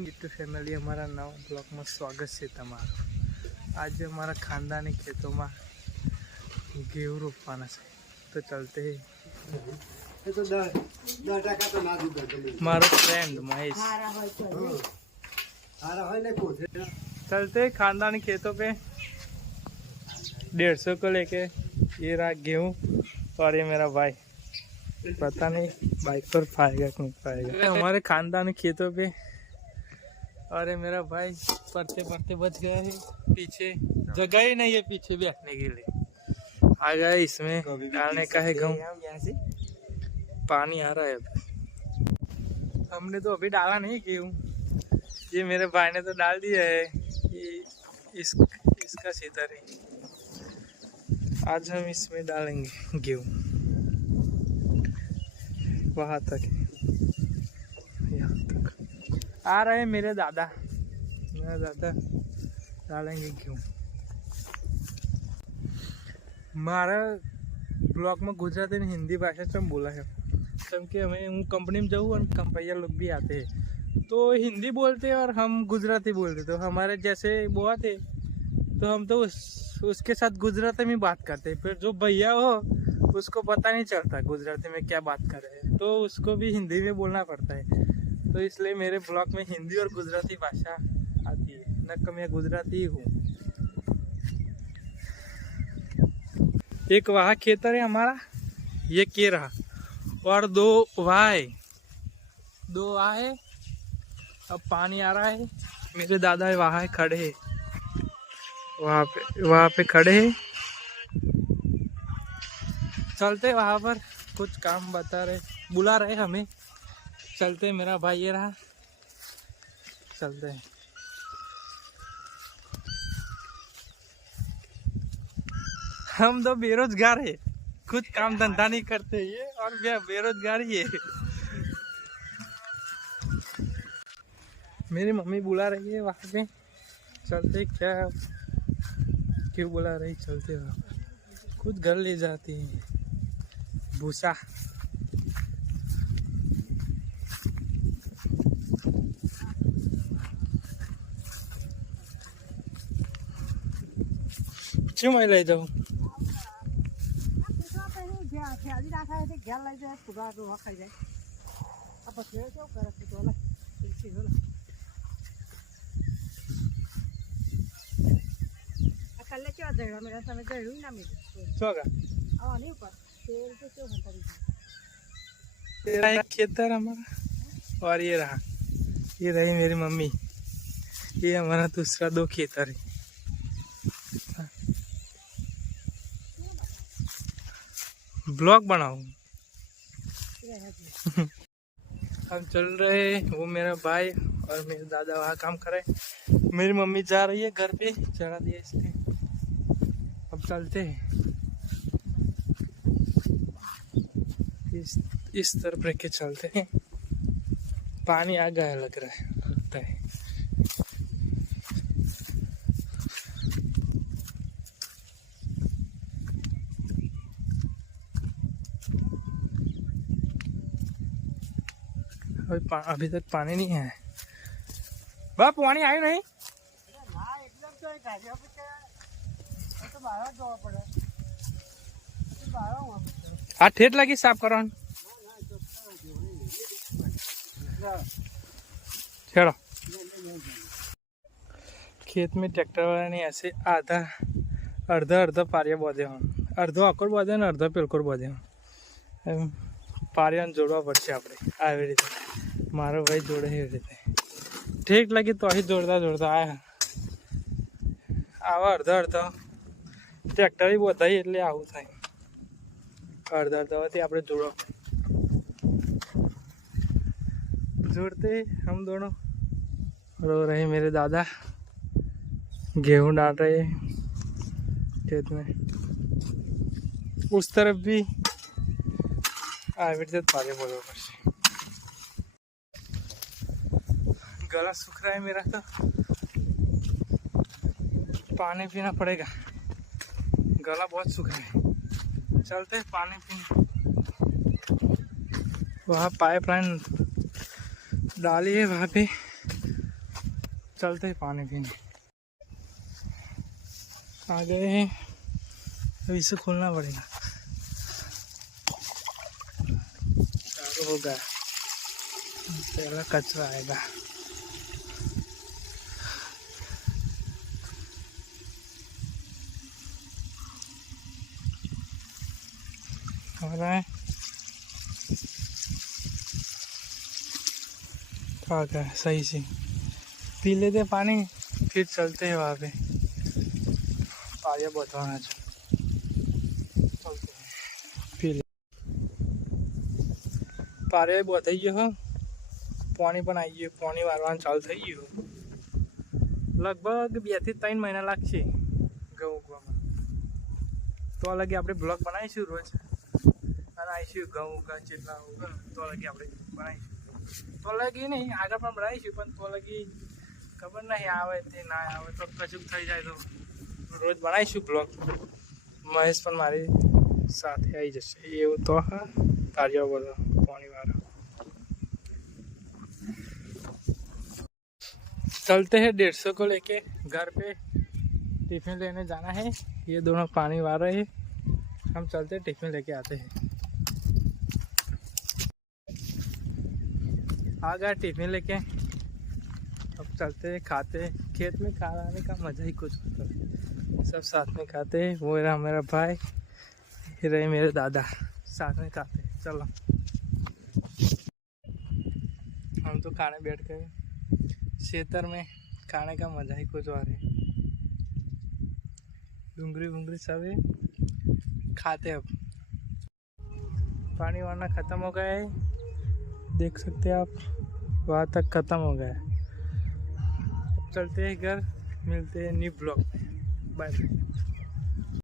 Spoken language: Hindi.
યુટ્યુબ ફેમિલી અમારા નવા બ્લોગમાં સ્વાગત છે તમારું આજે અમારા ખાનદાની ખેતોમાં ઘેવું રોપવાના છે તો ચાલતે એ તો દસ દસ ટકા તો ના દીધા તમે મારો ફ્રેન્ડ મહેશ સારા હોય ને કોથળા चलते खानदानी खेतों पे डेढ़ सौ को लेके ये रहा गेहूँ और ये मेरा भाई पता नहीं बाइक पर पाएगा कि नहीं पाएगा हमारे खानदानी खेतों पे ये मेरा भाई पढ़ते पढ़ते बच गया है। पीछे जगह ही नहीं है पीछे भी बैठने के लिए। आ गया है इसमें डालने का है गेहूँ पानी आ रहा है अभी हमने तो अभी डाला नहीं गेहूँ। ये मेरे भाई ने तो डाल दिया है ये इस इसका सीधा है आज हम इसमें डालेंगे गेहूँ। वहाँ तक यहाँ तक। आ रहे हैं मेरे दादा मेरा दादा डालेंगे गेहूँ મારા બ્લોગમાં ગુજરાતી અને હિન્દી ભાષા ચમ બોલા है કેમ કે અમે હું કંપની में जाऊँ और कंपैया लोग भी आते हैं तो हिंदी बोलते हैं और हम गुजराती बोलते तो हमारे जैसे वो आते तो हम तो उस उसके साथ गुजराती में बात करते फिर जो भैया हो उसको पता नहीं चलता गुजराती में क्या बात कर रहे हैं तो उसको भी हिंदी में बोलना पड़ता है तो इसलिए मेरे ब्लॉग में हिंदी और गुजराती भाषा आती है। न कि मैं गुजराती ही एक वहाँ खेतर है हमारा, ये के रहा। और दो वहाँ है। दो वहाँ है, अब पानी आ रहा है। मेरे दादा है वहाँ खड़े है। वहाँ पे वहाँ पे खड़े है। चलते वहाँ पर, कुछ काम बता रहे, बुला रहे हमें। चलते मेरा भाई, ये रहा। चलते हैं। हम तो बेरोजगार है। कुछ काम धंधा नहीं करते ये, और बेरोजगारी है मेरी मम्मी बुला रही है वहाँ पे। चलते क्या क्यों बुला रही? चलते वहाँ खुद घर ले जाती है। भूसा। क्यों मैं ले जाऊँ શું तेरा एक खेतर हमारा और ये रहा ये रही मेरी मम्मी ये हमारा दूसरा दो खेतर है ब्लॉग बनाओ। हम चल रहे हैं, वो मेरा भाई और मेरे दादा वहाँ काम कर रहे मेरी मम्मी जा रही है घर पे, चढ़ा दिया इसने। अब चलते हैं। इस इस तरफ़ रख के चलते हैं। पानी आ गया लग रहा है, लगता है। अभी पा- अभी तक पानी नहीं है बाप पानी आयो नहीं આ ઠેઠ લાગી સાફ કરવાનું चलो खेत में ट्रैक्टर वाला ने ऐसे आधा अर्धा अर्धा पारिया बोधे हम अर्धो આકોર બોધે ને અડધો પેલકોર બોધે એમ પારિયાને જોડવા પડશે આપણે આવી રીતે મારો ભાઈ જોડે એવી રીતે ઠીક લાગી તો અહીં જોડતા જોડતા આયા આવા અડધા અડધા ટ્રેક્ટર બોધાય એટલે આવું થાય અડધા અડધાથી આપણે જોડવા પડે जोड़ते हम दोनों रो रहे मेरे दादा गेहूं डाल रहे हैं खेत में उस तरफ भी आविर से पाले बोलो पड़े गला सूख रहा है मेरा तो। पानी पीना पड़ेगा। गला बहुत सूख रहा है। चलते हैं पानी पीने। वहाँ पाइप लाइन डाली है वहाँ पे। चलते हैं पानी पीने। आ गए हैं। अब इसे खोलना पड़ेगा। हो गया। पहला कचरा आएगा। आ रहा है तो आ गया सही से पी लेते हैं पानी फिर चलते हैं वहाँ पे आगे बताना चलते हैं पी ले પારે થઈ ગયો હો પાણી પણ આવી ગયું પાણી વારવાનું ચાલુ થઈ ગયું લગભગ બે થી ત્રણ મહિના લાગશે ઘઉં ઉગવામાં તો લગી આપણે બ્લોક બનાવીશું રોજ અને આવીશું ઘઉં ઉગા જેટલા ઉગા તો લગી આપણે બનાવીશું તો લગી નહીં આગળ પણ બનાવીશું પણ તો લગી ખબર નહીં આવે તે ના આવે તો કશું થઈ જાય તો રોજ બનાવીશું બ્લોગ મહેશ પણ મારી સાથે આવી જશે એવું તો હા તારીઓ બોલો પાણી वाला चलते हैं डेढ़ सौ को लेके घर पे टिफिन लेने जाना है ये दोनों पानी वार रहे हैं हम चलते हैं टिफिन लेके आते हैं आ गया टिफ़िन लेके। अब चलते खाते खेत में खाने का मज़ा ही कुछ होता है। सब साथ में खाते हैं। वो रहा मेरा भाई रहे मेरे दादा। साथ में खाते चलो। हम तो खाने बैठ गए। खेतर में खाने का मज़ा ही कुछ और है। डूंगरी वूंगरी सब खाते अब। पानी वाना ख़त्म हो गया है। देख सकते हैं आप। वहाँ तक ख़त्म हो गया है। चलते हैं घर, मिलते हैं न्यू ब्लॉग में। Bye bye